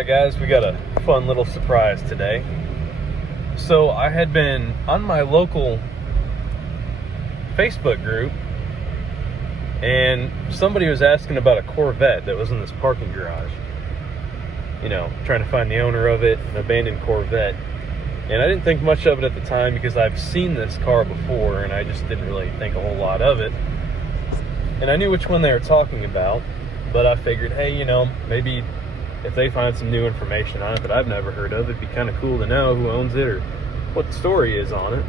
Alright guys, we got a fun little surprise today. So I had been on my local Facebook group and somebody was asking about a Corvette that was in this parking garage. You know, trying to find the owner of it, an abandoned Corvette. And I didn't think much of it at the time because I've seen this car before and I just didn't really think a whole lot of it. And I knew which one they were talking about, but I figured, hey, you know, maybe if they find some new information on it that I've never heard of, it'd be kind of cool to know who owns it or what the story is on it.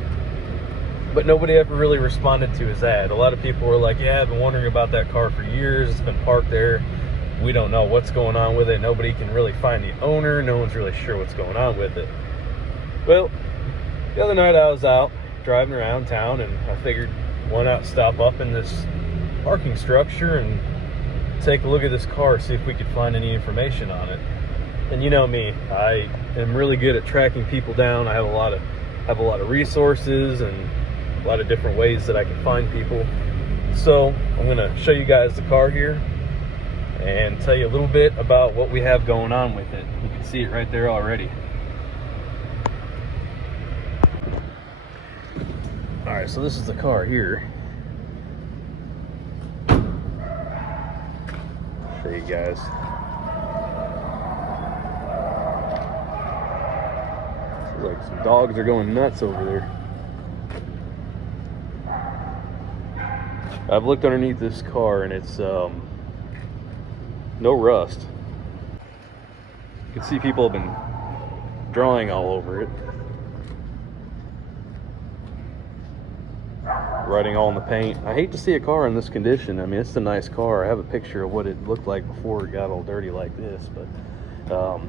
But nobody ever really responded to his ad. A lot of people were like, yeah, I've been wondering about that car for years. It's been parked there. We don't know what's going on with it. Nobody can really find the owner. No one's really sure what's going on with it. Well, the other night I was out driving around town and I figured why not stop up in this parking structure and take a look at this car, see if we could find any information on it. And you know me, I am really good at tracking people down. I have a lot of resources and a lot of different ways that I can find people. So I'm gonna show you guys the car here and tell you a little bit about what we have going on with it. You can see it right there already. All right, so this is the car here. Show you guys. It's like some dogs are going nuts over there. I've looked underneath this car and it's no rust. You can see people have been drawing all over it, writing all in the paint. I hate to see a car in this condition. I mean, it's a nice car. I have a picture of what it looked like before it got all dirty like this, but I'll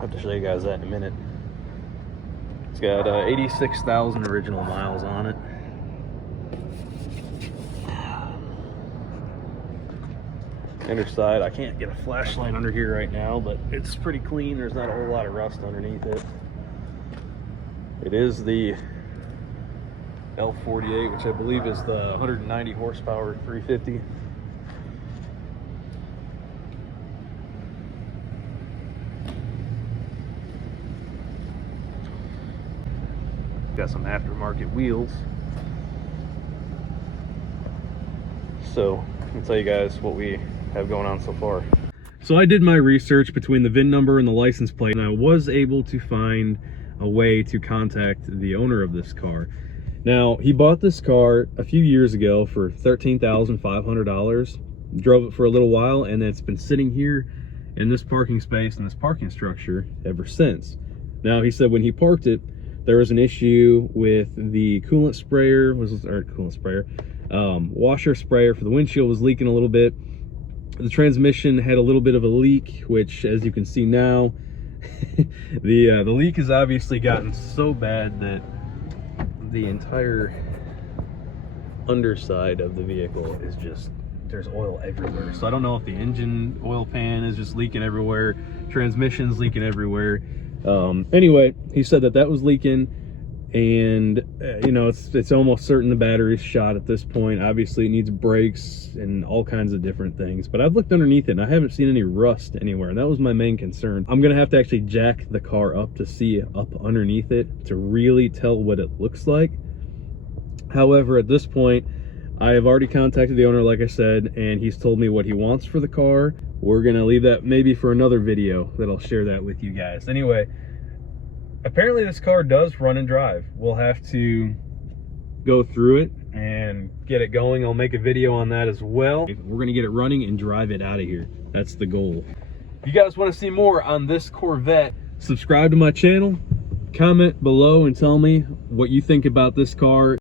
have to show you guys that in a minute. It's got 86,000 original miles on it. Underside, I can't get a flashlight under here right now, but it's pretty clean. There's not a whole lot of rust underneath it. It is the L48, which I believe is the 190 horsepower 350. Got some aftermarket wheels. So I'll tell you guys what we have going on so far. So I did my research between the VIN number and the license plate, and I was able to find a way to contact the owner of this car. Now, he bought this car a few years ago for $13,500, drove it for a little while, and it's been sitting here in this parking space and this parking structure ever since. Now, he said when he parked it, there was an issue with the coolant sprayer, washer sprayer for the windshield was leaking a little bit. The transmission had a little bit of a leak, which, as you can see now, the leak has obviously gotten so bad that the entire underside of the vehicle is just, there's oil everywhere. So I don't know if the engine oil pan is just leaking everywhere, transmission's leaking everywhere. Anyway, he said that was leaking, and you know, it's almost certain the battery's shot at this point. Obviously it needs brakes and all kinds of different things, but I've looked underneath it and I haven't seen any rust anywhere, and that was my main concern. I'm gonna have to actually jack the car up to see up underneath it to really tell what it looks like. However, at this point, I have already contacted the owner, like I said, and he's told me what he wants for the car. We're gonna leave that maybe for another video that I'll share that with you guys. Anyway, apparently this car does run and drive. We'll have to go through it and get it going. I'll make a video on that as well. We're gonna get it running and drive it out of here. That's the goal. If you guys want to see more on this Corvette, subscribe to my channel, comment below and tell me what you think about this car.